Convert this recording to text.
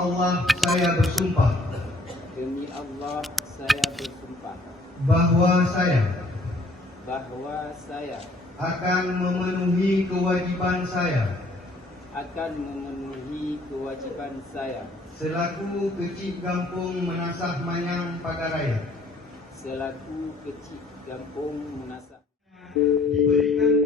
Allah saya bersumpah demi Allah saya bersumpah bahwa saya akan memenuhi kewajiban saya selaku Kecik Kampung Menasah Manyang Pagaraya selaku Kecik Kampung Menasah diberikan